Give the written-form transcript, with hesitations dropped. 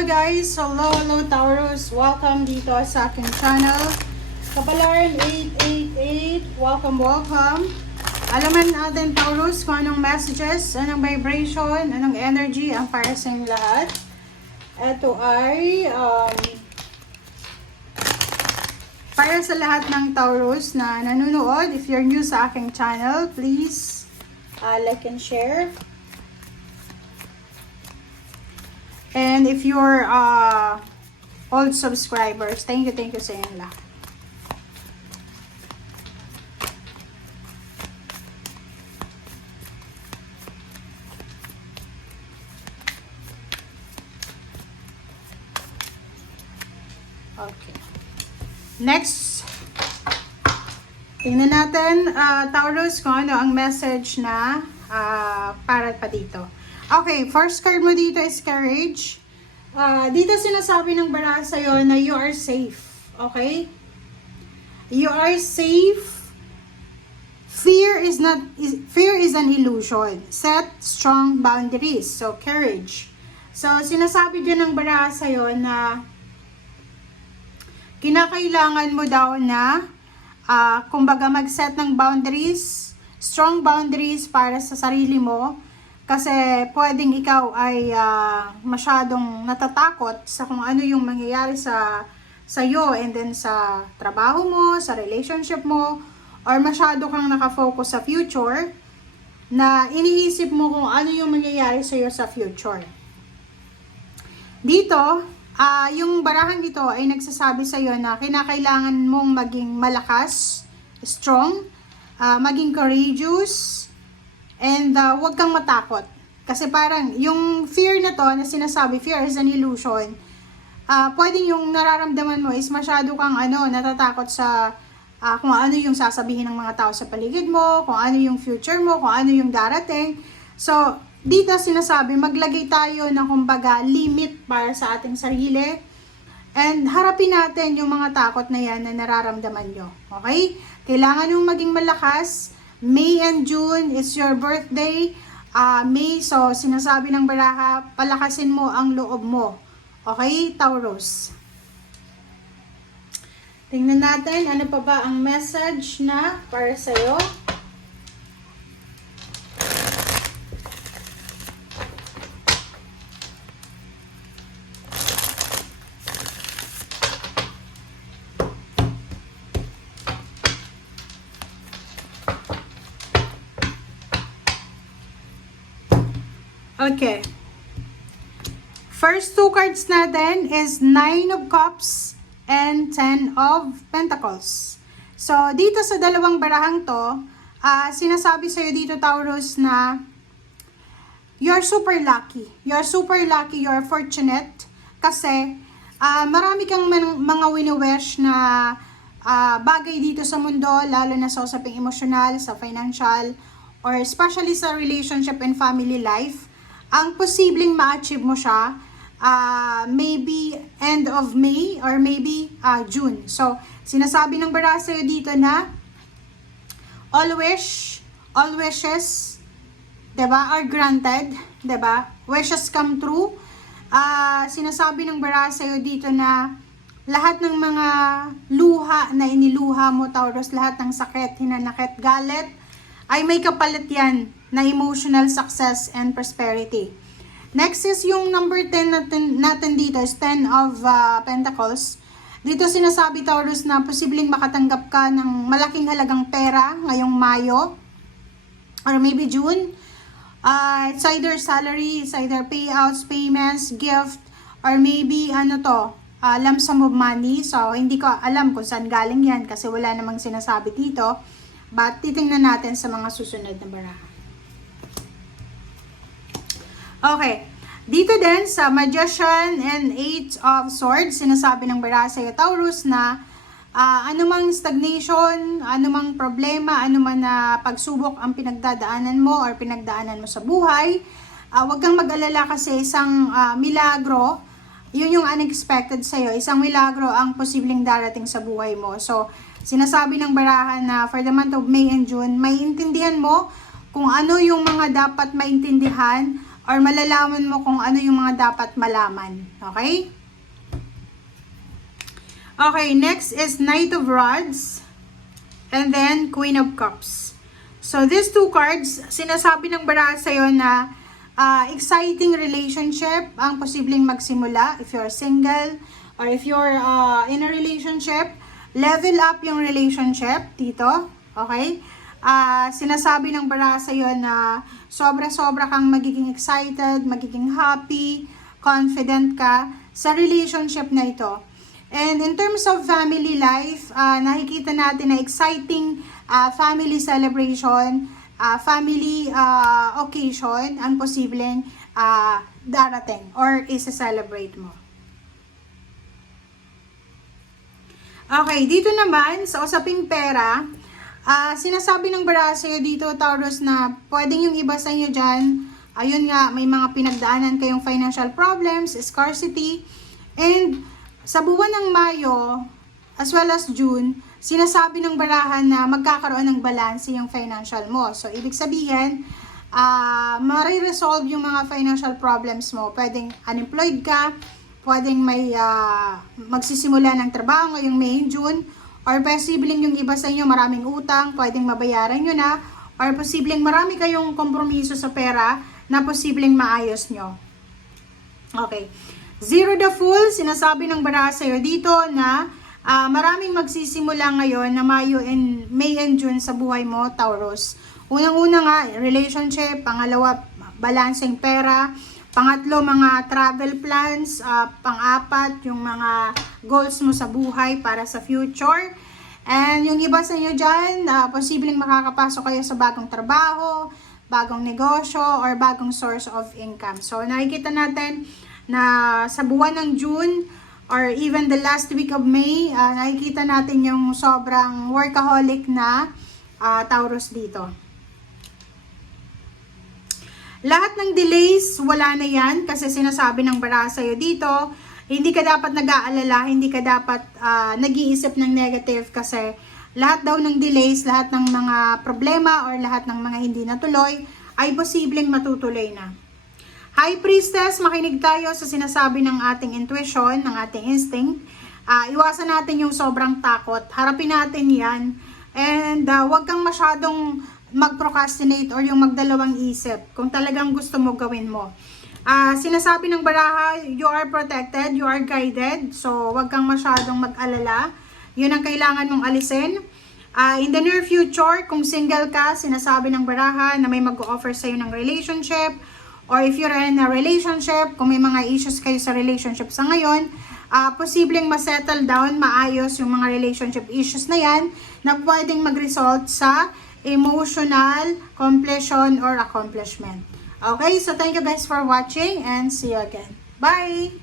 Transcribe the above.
Hello guys! Hello Taurus! Welcome dito sa aking channel. Kapalaran 888, welcome. Alaman natin Taurus kung anong messages, anong vibration, anong energy ang para sa inyong lahat. Ito ay para sa lahat ng Taurus na nanonood. If you're new sa aking channel, please like and share. And if you're old subscribers, thank you sa inyo lahat. Okay. Next, tingnan natin, Taurus, kung ano ang message na para pa dito. Okay, first card mo dito is Courage. Dito sinasabi ng baraha sa'yo na you are safe. Okay? You are safe. Fear is an illusion. Set strong boundaries. So, courage. So, sinasabi dyan ng baraha sa'yo na kinakailangan mo daw na kumbaga mag-set ng boundaries, strong boundaries para sa sarili mo. Kasi pwedeng ikaw ay masyadong natatakot sa kung ano yung mangyayari sa iyo and then sa trabaho mo, sa relationship mo, or masyado kang nakafocus sa future na iniisip mo kung ano yung mangyayari sa iyo sa future. Dito, yung barahan dito ay nagsasabi sa iyo na kinakailangan mong maging malakas, strong, maging courageous, and huwag kang matakot. Kasi parang yung fear na to na sinasabi, fear is an illusion. Pwedeng yung nararamdaman mo is masyado kang natatakot sa kung ano yung sasabihin ng mga tao sa paligid mo, kung ano yung future mo, kung ano yung darating. So, dito sinasabi, maglagay tayo ng kumbaga limit para sa ating sarili. And harapin natin yung mga takot na yan na nararamdaman nyo. Okay? Kailangan yung maging malakas. May and June is your birthday. May, so sinasabi ng baraha, palakasin mo ang loob mo. Okay, Taurus? Tingnan natin, ano pa ba ang message na para sa'yo? Okay. First two cards natin is 9 of Cups and 10 of Pentacles. So, dito sa dalawang barahang to, sinasabi sa'yo dito, Taurus, na you're super lucky. You're super lucky, you're fortunate. Kasi, marami kang mga wini-wish na bagay dito sa mundo, lalo na sa usaping emosyonal, sa financial, or especially sa relationship and family life. Ang posibleng ma-achieve mo siya, maybe end of May or maybe June. So, sinasabi ng baraha sa'yo dito na all wishes, diba, are granted, diba? Wishes come true. Sinasabi ng baraha sa'yo dito na lahat ng mga luha na iniluha mo, Taurus, lahat ng sakit, hinanakit, galit, ay may kapalit yan na emotional success and prosperity. Next is yung number 10 natin dito is 10 of Pentacles. Dito sinasabi, Taurus, na posibleng makatanggap ka ng malaking halagang pera ngayong Mayo or maybe June. It's either salary, it's either payouts, payments, gift, or maybe lump sum of money. So, hindi ko alam kung saan galing yan kasi wala namang sinasabi dito. But, titingnan natin sa mga susunod na baraha. Okay. Dito din sa Magician and 8 of Swords, sinasabi ng baraha sa iyo, Taurus, na anumang stagnation, anumang problema, anuman na pagsubok ang pinagdadaanan mo or pinagdaanan mo sa buhay, huwag kang mag-alala kasi isang milagro, yun yung unexpected sa iyo, isang milagro ang posibleng darating sa buhay mo. So, sinasabi ng baraha na for the month of May and June, may intindihan mo kung ano yung mga dapat maintindihan or malalaman mo kung ano yung mga dapat malaman. Okay? Okay, next is Knight of Rods and then Queen of Cups. So, these two cards, sinasabi ng baraha sa'yo na exciting relationship ang posibleng magsimula if you're single or if you're in a relationship. Level up yung relationship dito. Okay? Sinasabi ng baraha sa'yo na sobra-sobra kang magiging excited, magiging happy, confident ka sa relationship na ito. And in terms of family life, nakikita natin na exciting family celebration, family occasion ang posibleng darating or isa-celebrate mo. Okay, dito naman sa usaping pera, sinasabi ng baraha sa'yo dito, Taurus, na pwedeng yung iba sa inyo dyan, ayun nga, may mga pinagdaanan kayong financial problems, scarcity, and sa buwan ng Mayo, as well as June, sinasabi ng barahan na magkakaroon ng balance yung financial mo. So, ibig sabihin, mariresolve yung mga financial problems mo. Pwedeng unemployed ka, pwedeng may magsisimula ng trabaho ngayong May, June, or posibleng yung iba sa inyo maraming utang, pwedeng mabayaran nyo na, or posibleng marami kayong kompromiso sa pera na posibleng maayos nyo. Okay. Zero the Fool, sinasabi ng baraha sa'yo dito na maraming magsisimula ngayon na May and June sa buhay mo, Taurus. Unang-una nga, relationship. Pangalawa, balancing pera. Pangatlo, mga travel plans. Pang-apat, yung mga goals mo sa buhay para sa future. And yung iba sa inyo dyan, posibleng makakapasok kayo sa bagong trabaho, bagong negosyo, or bagong source of income. So, nakikita natin na sa buwan ng June or even the last week of May, nakikita natin yung sobrang workaholic na Taurus dito. Lahat ng delays, wala na yan kasi sinasabi ng baraha sa'yo dito, hindi ka dapat nag-aalala, hindi ka dapat nag-iisip ng negative kasi lahat daw ng delays, lahat ng mga problema or lahat ng mga hindi natuloy ay posibleng matutuloy na. High Priestess, makinig tayo sa sinasabi ng ating intuition, ng ating instinct. Iwasan natin yung sobrang takot. Harapin natin yan. And huwag kang masyadong mag-procrastinate or yung magdalawang isip kung talagang gusto mo gawin mo. Sinasabi ng baraha, you are protected, you are guided. So, huwag kang masyadong mag-alala. Yun ang kailangan mong alisin. In the near future, kung single ka, sinasabi ng baraha na may mag-offer sa'yo ng relationship. Or if you're in a relationship, kung may mga issues kayo sa relationship sa ngayon, posibleng ma-settle down, maayos yung mga relationship issues na yan na pwedeng mag-result sa emotional completion or accomplishment. Okay, so thank you guys for watching and see you again. Bye!